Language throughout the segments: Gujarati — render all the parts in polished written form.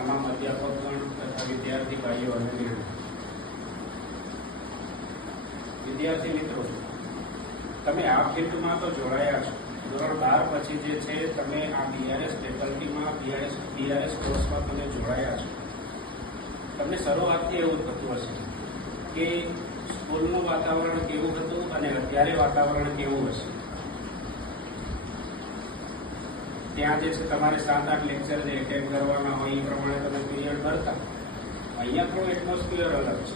તમામ અધ્યાપકગણ તથા વિદ્યાર્થી ભાઈઓ અને બહેનો, વિદ્યાર્થી મિત્રો, તમે આ ફિલ્ડમાં તો જોડાયા છો. ધોરણ 12 પછી જે છે તમે આ બીઆરએસ ફેકલ્ટીમાં બીઆરએસ કોર્સમાં તમે જોડાયા છો. તમને શરૂઆતથી એવું થતું હશે કે સ્કૂલનું વાતાવરણ કેવું હતું અને અત્યારે વાતાવરણ કેવું હશે. ત્યાં જે છે તમારે 7-8 લેક્ચર જે એટેન્ડ કરવાના હોય એ પ્રમાણે તમે પીરિયડ ભરતા. અહીંયા થોડું એટમોસ્ફિયર અલગ છે,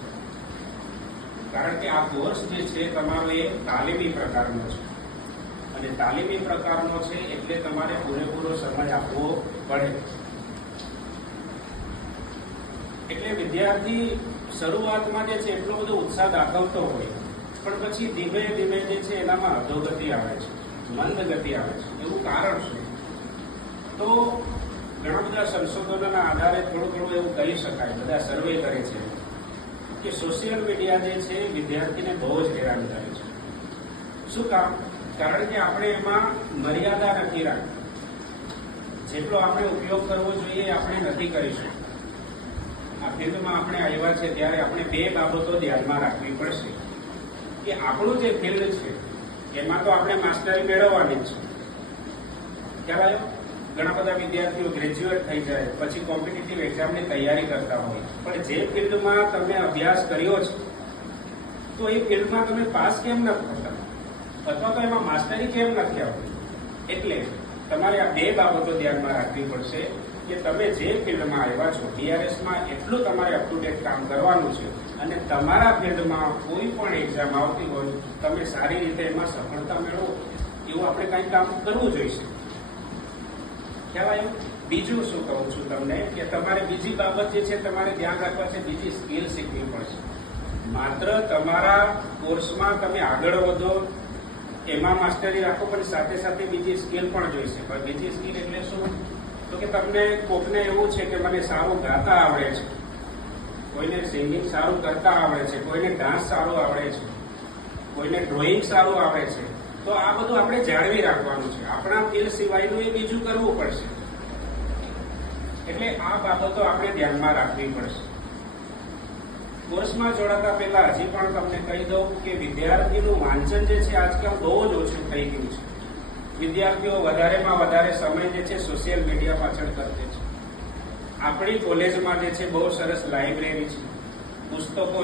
કારણ કે આ કોર્સ જે છે તમારો એ તાલીમી પ્રકારનો છે અને તાલીમી પ્રકારનો છે એટલે તમારે પૂરેપૂરો સમય આપવો પડે. એટલે વિદ્યાર્થી શરૂઆતમાં જે છે એટલો બધો ઉત્સાહ દાખવતો હોય, પણ પછી ધીમે ધીમે જે છે એનામાં અધોગતિ આવે છે, મંદ ગતિ આવે છે. એવું કારણ છે તો ઘણા બધા સંશોધનોના આધારે થોડું એવું કહી શકાય, બધા સર્વે કરે છે કે સોશિયલ મીડિયા જે છે વિદ્યાર્થીને બહુ જ હેરાન કરે છે. શું કામ? કારણ કે આપણે એમાં મર્યાદા નથી રાખી. જેટલો આપણે ઉપયોગ કરવો જોઈએ આપણે નથી કરીશું. આ ફિલ્ડમાં આપણે આવ્યા છે ત્યારે આપણે 2 બાબતો ધ્યાનમાં રાખવી પડશે કે આપણું જે ફિલ્ડ છે એમાં તો આપણે માસ્ટરી મેળવવાની જ છે. ખ્યાલ આવ્યો? ઘણા બધા વિદ્યાર્થીઓ ગ્રેજ્યુએટ થઈ જાય પછી કોમ્પિટિટિવ એક્ઝામની તૈયારી કરતા હોય, પણ જે ફિલ્ડમાં તમે અભ્યાસ કર્યો છે તો એ ફિલ્ડમાં તમે પાસ કેમ નથી થતા અથવા તો એમાં માસ્ટરી કેમ નથી આવતી? એટલે તમારે આ 2 બાબતો ધ્યાનમાં રાખવી પડશે કે તમે જે ફિલ્ડમાં આવ્યા છો બીઆરએસમાં એટલું તમારે અપ ટુ ડેટ કામ કરવાનું છે અને તમારા ફિલ્ડમાં કોઈ પણ એક્ઝામ આવતી હોય તમે સારી રીતે એમાં સફળતા મેળવો એવું આપણે કંઈક કામ કરવું જોઈશે. ખ્યાલ આવ્યો? બીજું શું કહું છું તમને કે તમારે બીજી બાબત જે છે તમારે ધ્યાન રાખવા છે, બીજી સ્કિલ શીખવી પડશે. માત્ર તમારા કોર્સમાં તમે આગળ વધો એમાં માસ્ટરી રાખો, પણ સાથે સાથે બીજી સ્કિલ પણ જોઈશે. પણ બીજી સ્કિલ એટલે શું? તો કે તમને કોકને એવું છે કે મને સારું ગાતા આવડે છે, કોઈને સિંગિંગ સારું કરતા આવડે છે, કોઈને ડાન્સ સારું આવડે છે, કોઈને ડ્રોઈંગ સારું આવડે છે, તો આ બધું આપણે જાળવી રાખવાનું છે. આપણા ફિલ્ડ સિવાયનું એ બીજું કરવું પડશે. એટલે આ બાબતો આપણે ધ્યાનમાં રાખવી પડશે. કોર્સમાં જોડાતા પહેલા હજી પણ તમને કહી દઉં કે વિદ્યાર્થીનું વાંચન જે છે આજકાલ બહુ જ ઓછું થઈ ગયું છે. વિદ્યાર્થીઓ વધારેમાં વધારે સમય જે છે સોશિયલ મીડિયા પાછળ કરે છે. આપણી કોલેજમાં જે છે બહુ સરસ લાઇબ્રેરી છે, પુસ્તકો